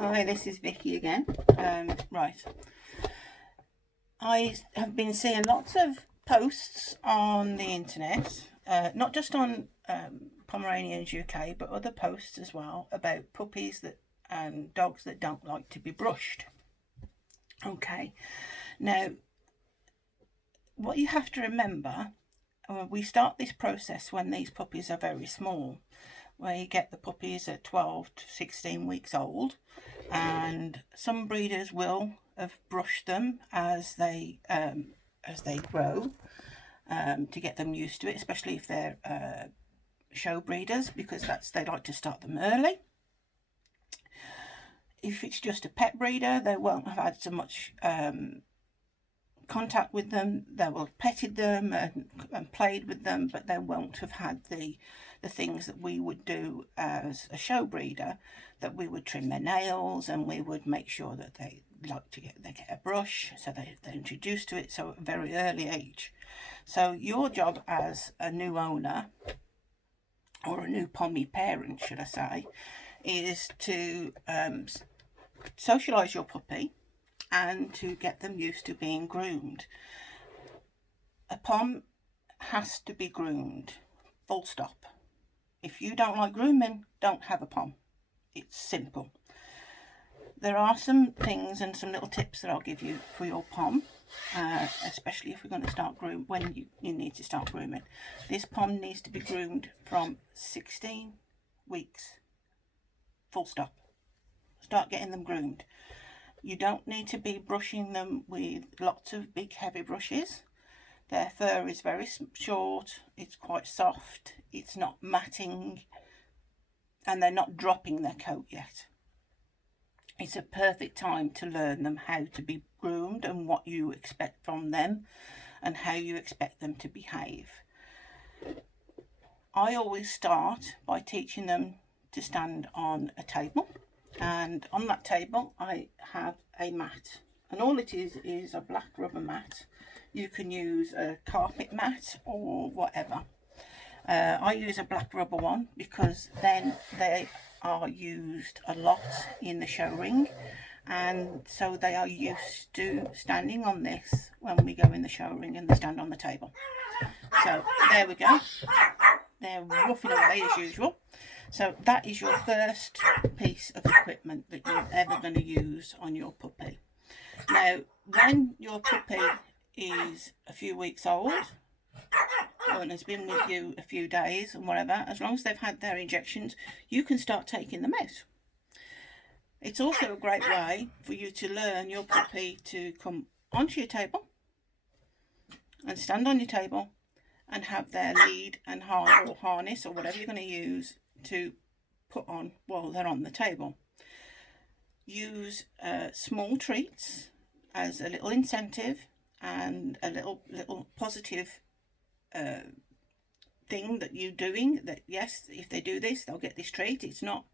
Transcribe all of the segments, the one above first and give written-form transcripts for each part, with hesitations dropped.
Hi, this is Vicky again. Right, I have been seeing lots of posts on the internet, not just on Pomeranians UK, but other posts as well about puppies that and dogs that don't like to be brushed. Okay, now what you have to remember, we start this process when these puppies are very small, where you get the puppies at 12 to 16 weeks old, and some breeders will have brushed them as they grow, to get them used to it, especially if they're show breeders, because they like to start them early. If it's just a pet breeder, they won't have had so much contact with them. They will have petted them and played with them, but they won't have had the things that we would do as a show breeder, that we would trim their nails and we would make sure that they get a brush, so they're introduced to it so at a very early age. So your job as a new owner, or a new pommy parent should I say, is to socialise your puppy and to get them used to being groomed. A pom has to be groomed, full stop. If you don't like grooming, don't have a pom. It's simple. There are some things and some little tips that I'll give you for your pom, especially if we're going to start when you need to start grooming. This pom needs to be groomed from 16 weeks, full stop. Start getting them groomed. You don't need to be brushing them with lots of big heavy brushes. Their fur is very short, it's quite soft, it's not matting, and they're not dropping their coat yet. It's a perfect time to learn them how to be groomed and what you expect from them and how you expect them to behave. I always start by teaching them to stand on a table, and on that table I have a mat, and all it is a black rubber mat. You can use a carpet mat or whatever. I use a black rubber one because then they are used a lot in the show ring, and so they are used to standing on this when we go in the show ring and they stand on the table. So there we go, they're roughing away as usual. So that is your first piece of equipment that you're ever going to use on your puppy. Now, when your puppy is a few weeks old and has been with you a few days and whatever, as long as they've had their injections, you can start taking them out. It's also a great way for you to learn your puppy to come onto your table and stand on your table and have their lead and harness or whatever you're going to use to put on while they're on the table. Use small treats as a little incentive and a little positive thing that you're doing, that yes, if they do this they'll get this treat. It's not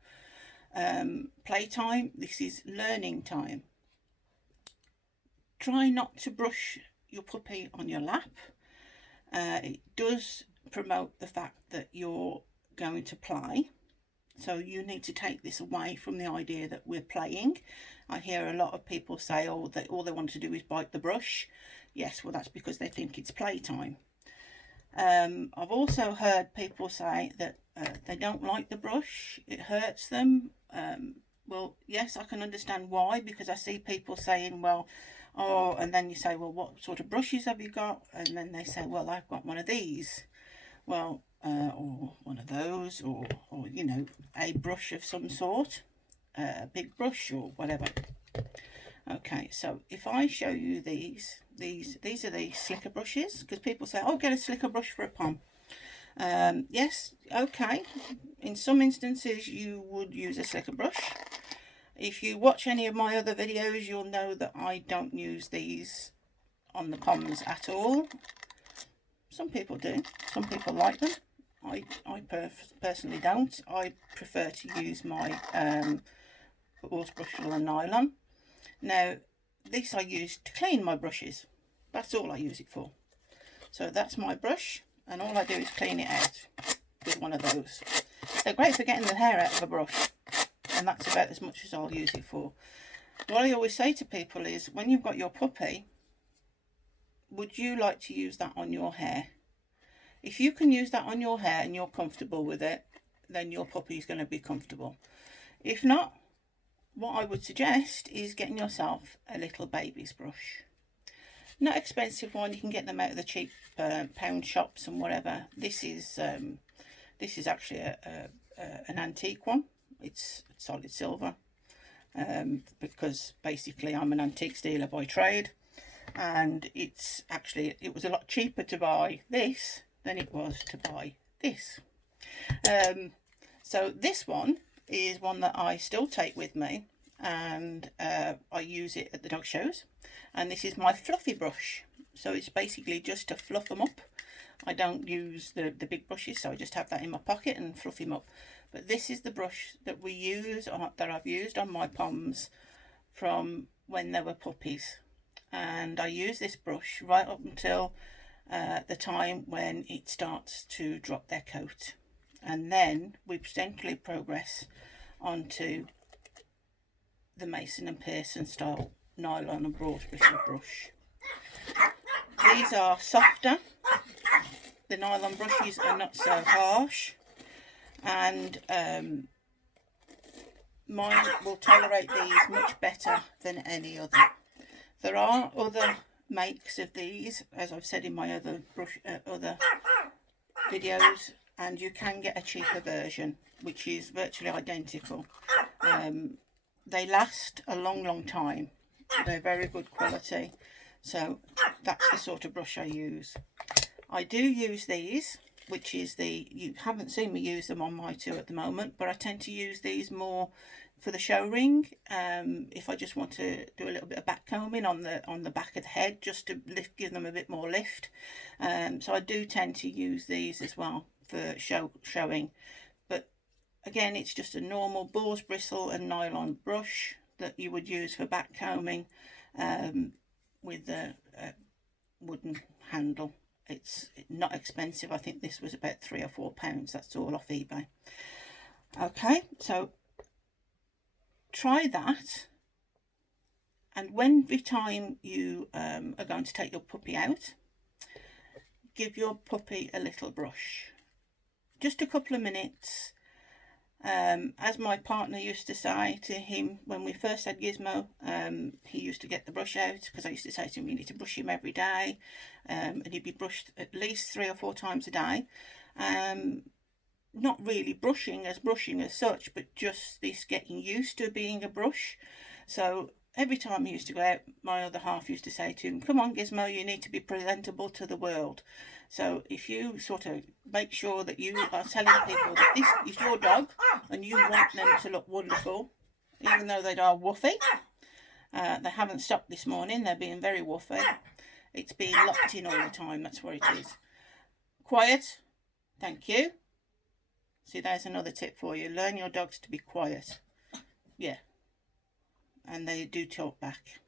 playtime, this is learning time. Try not to brush your puppy on your lap. It does promote the fact that you're going to play, so you need to take this away from the idea that we're playing. I hear a lot of people say, oh, all they want to do is bite the brush. Yes, well, that's because they think it's playtime. I've also heard people say that they don't like the brush, it hurts them. Well, yes, I can understand why, because I see people saying, well, oh, and then you say, well, what sort of brushes have you got? And then they say, well, I've got one of these. Well, or one of those, or you know, a brush of some sort, a big brush or whatever. Okay, so if I show you these are the slicker brushes, because people say, oh, get a slicker brush for a pom. Yes, okay, in some instances you would use a slicker brush. If you watch any of my other videos, you'll know that I don't use these on the poms at all. Some people do, some people like them. I personally don't. I prefer to use my horse brush or nylon. Now, this I use to clean my brushes. That's all I use it for. So that's my brush, and all I do is clean it out with one of those. They're great for getting the hair out of a brush. and that's about as much as I'll use it for. What I always say to people is, when you've got your puppy, would you like to use that on your hair? If you can use that on your hair and you're comfortable with it, then your puppy is going to be comfortable. If not, what I would suggest is getting yourself a little baby's brush. Not expensive one, you can get them out of the cheap pound shops and whatever. This is actually an antique one. It's solid silver, because basically I'm an antiques dealer by trade, and it was a lot cheaper to buy this than it was to buy this. So this one is one that I still take with me, and I use it at the dog shows, and this is my fluffy brush. So it's basically just to fluff them up. I don't use the big brushes, so I just have that in my pocket and fluff them up. But this is the brush that we use, that I've used on my Poms from when they were puppies, and I use this brush right up until the time when it starts to drop their coat, and then we potentially progress onto the Mason and Pearson style nylon and broad bristle brush. These are softer. The nylon brushes are not so harsh, and mine will tolerate these much better than any other. There are other makes of these, as I've said in my other videos, and you can get a cheaper version which is virtually identical. They last a long time. They're very good quality, so that's the sort of brush I use. I do use these, which is you haven't seen me use them on my two at the moment, but I tend to use these more for the show ring, if I just want to do a little bit of back combing on the back of the head, just to give them a bit more lift. So I do tend to use these as well for showing. But again, it's just a normal boar's bristle and nylon brush that you would use for back combing, with a wooden handle. It's not expensive. I think this was about £3 or £4. That's all off eBay. Okay, so try that, and when every time you are going to take your puppy out, give your puppy a little brush, just a couple of minutes. As my partner used to say to him when we first had Gizmo, he used to get the brush out, because I used to say to him, you need to brush him every day, and he'd be brushed at least 3 or 4 times a day. Not really brushing as such, but just this getting used to being a brush. So every time he used to go out, my other half used to say to him, come on Gizmo, you need to be presentable to the world. So if you sort of make sure that you are telling people that this is your dog and you want them to look wonderful, even though they are woofy. They haven't stopped this morning, they're being very woofy. It's being locked in all the time, that's what it is. Quiet, thank you. See, there's another tip for you. Learn your dogs to be quiet. Yeah. And they do talk back.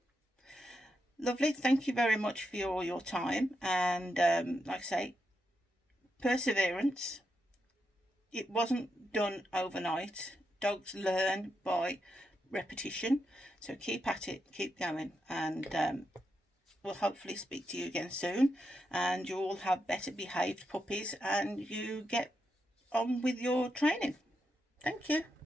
Lovely. Thank you very much for your time. And like I say, perseverance. It wasn't done overnight. Dogs learn by repetition. So keep at it. Keep going. And we'll hopefully speak to you again soon. And you all have better behaved puppies. And you get on with your training. Thank you.